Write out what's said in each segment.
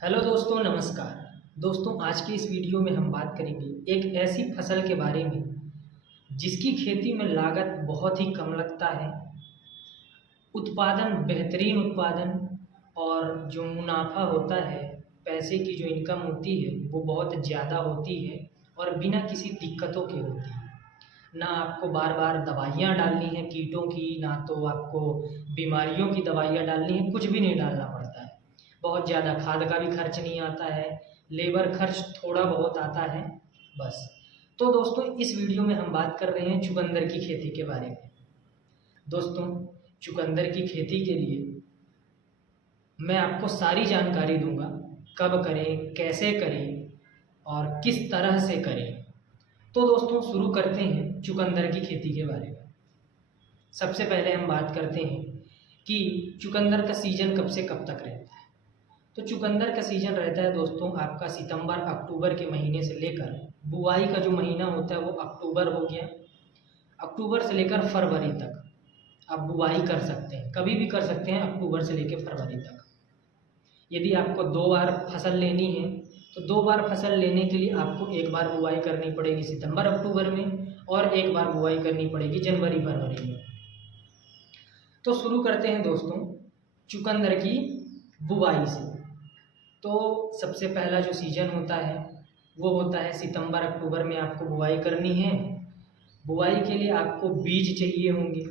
Hello दोस्तों, नमस्कार। दोस्तों, आज की इस वीडियो में हम बात करेंगे एक ऐसी फसल के बारे में जिसकी खेती में लागत बहुत ही कम लगता है, उत्पादन बेहतरीन उत्पादन और जो मुनाफा होता है, पैसे की जो इनकम होती है वो बहुत ज़्यादा होती है और बिना किसी दिक्कतों के होती है। ना आपको बार बार दवाइयाँ डालनी है कीटों की, ना तो आपको बीमारियों की दवाइयाँ डालनी है, कुछ भी नहीं डालना पड़ता है। बहुत ज़्यादा खाद का भी खर्च नहीं आता है, लेबर खर्च थोड़ा बहुत आता है, बस। तो दोस्तों, इस वीडियो में हम बात कर रहे हैं चुकंदर की खेती के बारे में। दोस्तों, चुकंदर की खेती के लिए मैं आपको सारी जानकारी दूंगा, कब करें, कैसे करें और किस तरह से करें। तो दोस्तों, शुरू करते हैं चुकंदर की खेती के बारे में। सबसे पहले हम बात करते हैं कि चुकंदर का सीज़न कब से कब तक रहता है। तो चुकंदर का सीज़न रहता है दोस्तों आपका सितंबर अक्टूबर के महीने से लेकर, बुआई का जो महीना होता है वो अक्टूबर हो गया, अक्टूबर से लेकर फरवरी तक आप बुआई कर सकते हैं, कभी भी कर सकते हैं अक्टूबर से लेकर फरवरी तक। यदि आपको 2 बार फसल लेनी है तो 2 बार फसल लेने के लिए आपको एक बार बुआई करनी पड़ेगी सितंबर अक्टूबर में और एक बार बुआई करनी पड़ेगी जनवरी फरवरी में। तो शुरू करते हैं दोस्तों चुकंदर की बुआई से। तो सबसे पहला जो सीज़न होता है वो होता है सितंबर अक्टूबर में आपको बुआई करनी है। बुआई के लिए आपको बीज चाहिए होंगे।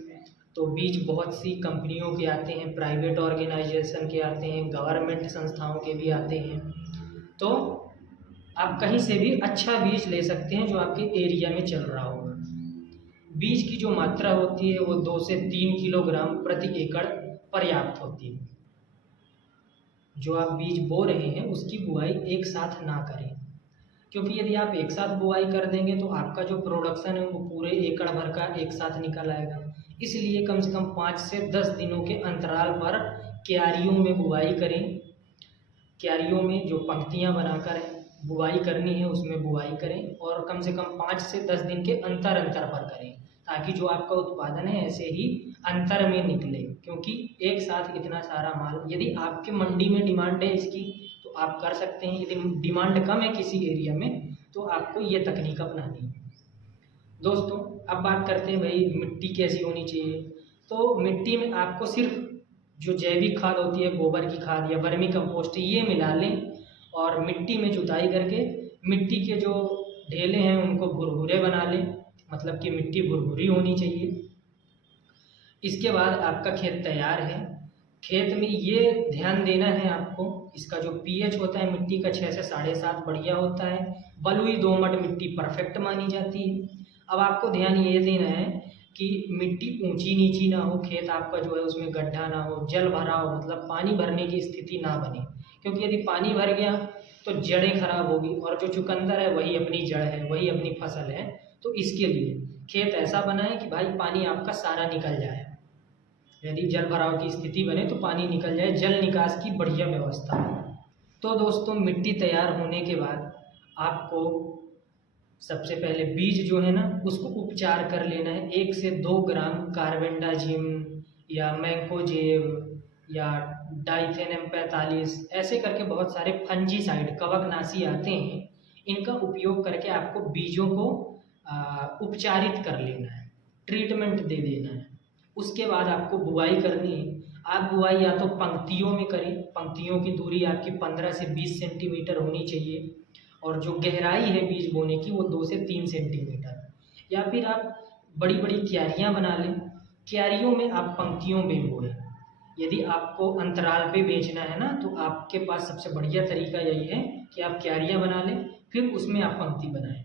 तो बीज बहुत सी कंपनियों के आते हैं, प्राइवेट ऑर्गेनाइजेशन के आते हैं, गवर्नमेंट संस्थाओं के भी आते हैं। तो आप कहीं से भी अच्छा बीज ले सकते हैं जो आपके एरिया में चल रहा होगा। बीज की जो मात्रा होती है वो 2 से 3 किलोग्राम प्रति एकड़ पर्याप्त होती है। जो आप बीज बो रहे हैं उसकी बुआई एक साथ ना करें, क्योंकि यदि आप एक साथ बुआई कर देंगे तो आपका जो प्रोडक्शन है वो पूरे एकड़ भर का एक साथ निकल आएगा। इसलिए कम से कम 5 से 10 दिनों के अंतराल पर क्यारियों में बुआई करें। क्यारियों में जो पंक्तियां बनाकर बुआई करनी है उसमें बुआई करें और कम से कम 5 से 10 दिन के अंतर अंतर पर करें, ताकि जो आपका उत्पादन है ऐसे ही अंतर में निकले। क्योंकि एक साथ इतना सारा माल, यदि आपके मंडी में डिमांड है इसकी तो आप कर सकते हैं, यदि डिमांड कम है किसी एरिया में तो आपको ये तकनीक अपनानी है। दोस्तों, अब बात करते हैं भाई मिट्टी कैसी होनी चाहिए। तो मिट्टी में आपको सिर्फ जो जैविक खाद होती है, गोबर की खाद या वर्मी कंपोस्ट, ये मिला लें और मिट्टी में जुताई करके मिट्टी के जो ढेले हैं उनको भुरभुरे बना लें, मतलब कि मिट्टी भुरभुरी होनी चाहिए। इसके बाद आपका खेत तैयार है। खेत में ये ध्यान देना है आपको, इसका जो पीएच होता है मिट्टी का 6 से 7.5 बढ़िया होता है। बलुई दोमट मिट्टी परफेक्ट मानी जाती है। अब आपको ध्यान ये देना है कि मिट्टी ऊंची नीची ना हो, खेत आपका जो है उसमें गड्ढा ना हो, जल भरा हो, मतलब पानी भरने की स्थिति ना बने। क्योंकि यदि पानी भर गया तो जड़ें खराब होगी और जो चुकंदर है वही अपनी जड़ है, वही अपनी फसल है। तो इसके लिए खेत ऐसा बनाए कि भाई पानी आपका सारा निकल जाए। यदि जल भराव की स्थिति बने तो पानी निकल जाए, जल निकास की बढ़िया व्यवस्था हो। तो दोस्तों, मिट्टी तैयार होने के बाद आपको सबसे पहले बीज जो है ना उसको उपचार कर लेना है। 1 से 2 ग्राम कार्बेंडाजिम या मैंकोजेब या डाइथेनम 45, ऐसे करके बहुत सारे फंजीसाइड, कवकनाशी आते हैं। इनका उपयोग करके आपको बीजों को उपचारित कर लेना है, ट्रीटमेंट दे देना है। उसके बाद आपको बुआई करनी है। आप बुआई या तो पंक्तियों में करें, पंक्तियों की दूरी आपकी 15 से 20 सेंटीमीटर होनी चाहिए और जो गहराई है बीज बोने की वो 2 से 3 सेंटीमीटर। या फिर आप बड़ी बड़ी क्यारियाँ बना लें, क्यारियों में आप पंक्तियों में बोएं। यदि आपको अंतराल पे बेचना है ना तो आपके पास सबसे बढ़िया तरीका यही है कि आप क्यारियाँ बना लें, फिर उसमें आप पंक्ति बनाएं।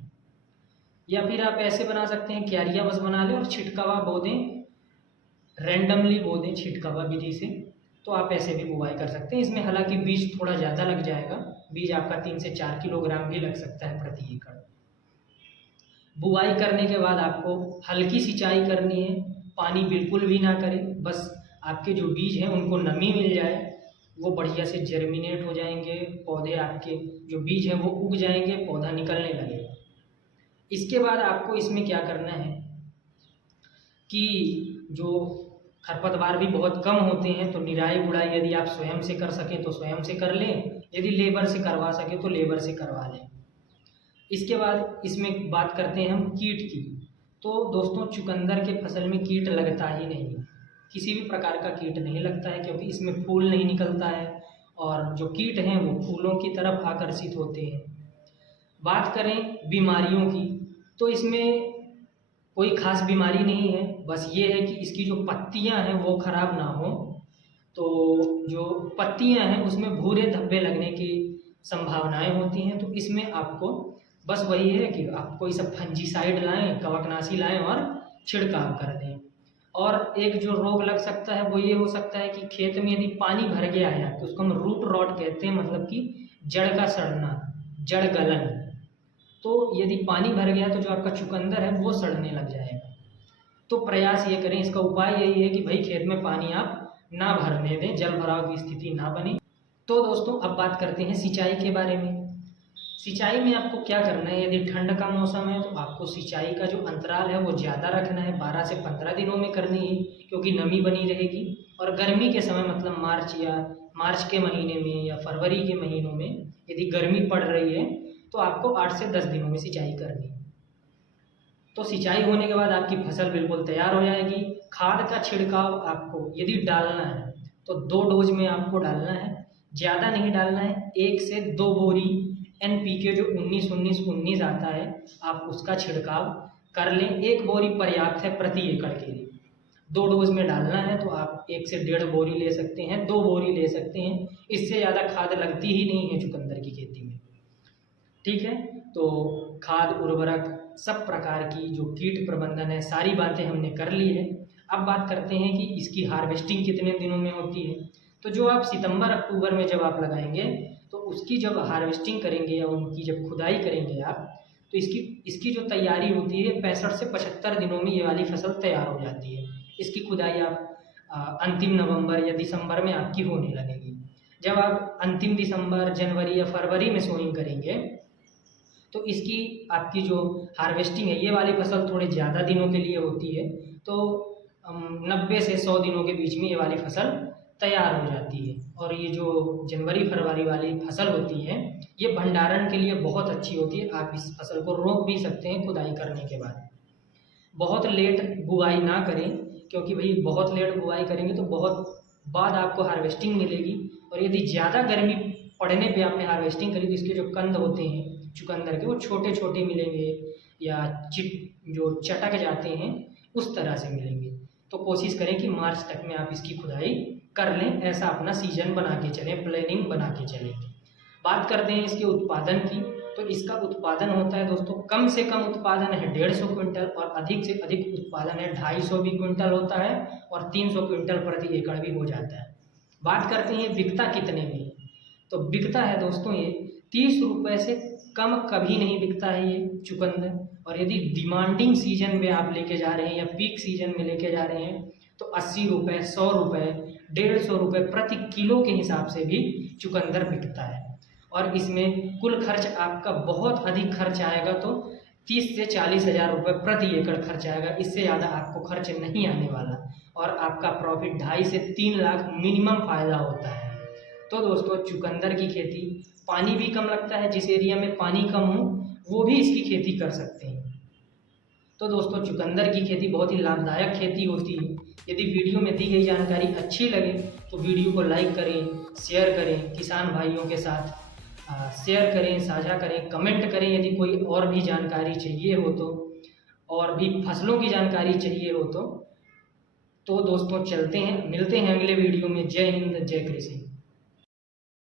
या फिर आप ऐसे बना सकते हैं, क्यारियाँ बस बना लें और छिटकावा बो दें, रैंडमली बो दें छिटकावा विधि से। तो आप ऐसे भी बुआई कर सकते हैं। इसमें हालांकि बीज थोड़ा ज़्यादा लग जाएगा, बीज आपका 3 से 4 किलोग्राम भी लग सकता है प्रति एकड़। बुआई करने के बाद आपको हल्की सिंचाई करनी है, पानी बिल्कुल भी ना करें, बस आपके जो बीज हैं उनको नमी मिल जाए, वो बढ़िया से जर्मिनेट हो जाएंगे, पौधे आपके जो बीज हैं वो उग जाएंगे, पौधा निकलने लगेगा। इसके बाद आपको इसमें क्या करना है कि जो खरपतवार भी बहुत कम होते हैं तो निराई गुड़ाई यदि आप स्वयं से कर सकें तो स्वयं से कर लें, यदि लेबर से करवा सके तो लेबर से करवा लें। इसके बाद इसमें बात करते हैं हम कीट की। तो दोस्तों चुकंदर के फसल में कीट लगता ही नहीं है, किसी भी प्रकार का कीट नहीं लगता है, क्योंकि इसमें फूल नहीं निकलता है और जो कीट हैं वो फूलों की तरफ आकर्षित होते हैं। बात करें बीमारियों की, तो इसमें कोई खास बीमारी नहीं है, बस ये है कि इसकी जो पत्तियां हैं वो खराब ना हो। तो जो पत्तियां हैं उसमें भूरे धब्बे लगने की संभावनाएं होती हैं। तो इसमें आपको बस वही है कि आप कोई सब फंजीसाइड लाएं, कवकनाशी लाएं और छिड़काव कर दें। और एक जो रोग लग सकता है वो ये हो सकता है कि खेत में यदि पानी भर गया है तो उसको हम रूट रॉट कहते हैं, मतलब कि जड़ का सड़ना, जड़ गलन। तो यदि पानी भर गया तो जो आपका चुकंदर है वो सड़ने लग जाएगा। तो प्रयास ये करें, इसका उपाय यही है कि भाई खेत में पानी आप ना भरने दें, जल भराव की स्थिति ना बने। तो दोस्तों अब बात करते हैं सिंचाई के बारे में। सिंचाई में आपको क्या करना है, यदि ठंड का मौसम है तो आपको सिंचाई का जो अंतराल है वो ज़्यादा रखना है, 12 से 15 दिनों में करनी है, क्योंकि नमी बनी रहेगी। और गर्मी के समय मतलब मार्च के महीने में या फरवरी के महीनों में यदि गर्मी पड़ रही है तो आपको 8 से 10 दिनों में सिंचाई करनी है। तो सिंचाई होने के बाद आपकी फसल बिल्कुल तैयार हो जाएगी। खाद का छिड़काव आपको यदि डालना है तो 2 डोज में आपको डालना है, ज़्यादा नहीं डालना है। 1 से 2 बोरी NPK जो 19-19-19 आता है आप उसका छिड़काव कर लें। 1 बोरी पर्याप्त है प्रति एकड़ के लिए। 2 डोज में डालना है तो आप 1 से 1.5 बोरी ले सकते हैं, 2 बोरी ले सकते हैं। इससे ज़्यादा खाद लगती ही नहीं है चुकंदर की खेती में, ठीक है। तो खाद, उर्वरक, सब प्रकार की जो कीट प्रबंधन है, सारी बातें हमने कर ली है। अब बात करते हैं कि इसकी हार्वेस्टिंग कितने दिनों में होती है। तो जो आप सितंबर अक्टूबर में जब आप लगाएंगे तो उसकी जब हार्वेस्टिंग करेंगे या उनकी जब खुदाई करेंगे आप, तो इसकी जो तैयारी होती है 65 से 75 दिनों में ये वाली फसल तैयार हो जाती है। इसकी खुदाई आप अंतिम नवंबर या दिसंबर में आपकी होने लगेगी। जब आप अंतिम दिसंबर, जनवरी या फरवरी में सोइंग करेंगे तो इसकी आपकी जो हार्वेस्टिंग है, ये वाली फसल थोड़े ज़्यादा दिनों के लिए होती है। तो 90 से 100 दिनों के बीच में ये वाली फसल तैयार हो जाती है। और ये जो जनवरी फरवरी वाली फसल होती है ये भंडारण के लिए बहुत अच्छी होती है। आप इस फसल को रोक भी सकते हैं खुदाई करने के बाद। बहुत लेट बुआई ना करें, क्योंकि भाई बहुत लेट बुआई करेंगे तो बहुत बाद आपको हार्वेस्टिंग मिलेगी। और यदि ज़्यादा गर्मी पड़ने पे आपने हार्वेस्टिंग करी तो इसके जो कंद होते हैं चुकंदर के वो छोटे छोटे मिलेंगे या जो चटक जाते हैं उस तरह से मिलेंगे। तो कोशिश करें कि मार्च तक में आप इसकी खुदाई कर लें, ऐसा अपना सीजन बना के चलें, प्लानिंग बना के चलें। बात करते हैं इसके उत्पादन की। तो इसका उत्पादन होता है दोस्तों, कम से कम उत्पादन है 150 क्विंटल और अधिक से अधिक उत्पादन है 250 भी क्विंटल होता है और 300 क्विंटल प्रति एकड़ भी हो जाता है। बात करते हैं बिकता कितने में। तो बिकता है दोस्तों ये 30 रुपये से कम कभी नहीं बिकता है ये चुकंदर। और यदि डिमांडिंग सीजन में आप लेके जा रहे हैं या पीक सीजन में लेके जा रहे हैं तो 80 रुपये, 100 रुपये, 150 रुपये प्रति किलो के हिसाब से भी चुकंदर बिकता है। और इसमें कुल खर्च आपका बहुत अधिक खर्च आएगा, तो 30 से 40 हज़ार रुपये प्रति एकड़ खर्च आएगा। इससे ज़्यादा आपको खर्च नहीं आने वाला और आपका प्रॉफिट 2.5 से 3 लाख मिनिमम फायदा होता है। तो दोस्तों चुकंदर की खेती, पानी भी कम लगता है, जिस एरिया में पानी कम हो वो भी इसकी खेती कर सकते हैं। तो दोस्तों चुकंदर की खेती बहुत ही लाभदायक खेती होती है। यदि वीडियो में दी गई जानकारी अच्छी लगे तो वीडियो को लाइक करें, शेयर करें, किसान भाइयों के साथ शेयर करें, साझा करें, कमेंट करें। यदि कोई और भी जानकारी चाहिए हो तो, और भी फसलों की जानकारी चाहिए हो तो दोस्तों चलते हैं, मिलते हैं अगले वीडियो में। जय हिंद, जय कृषि।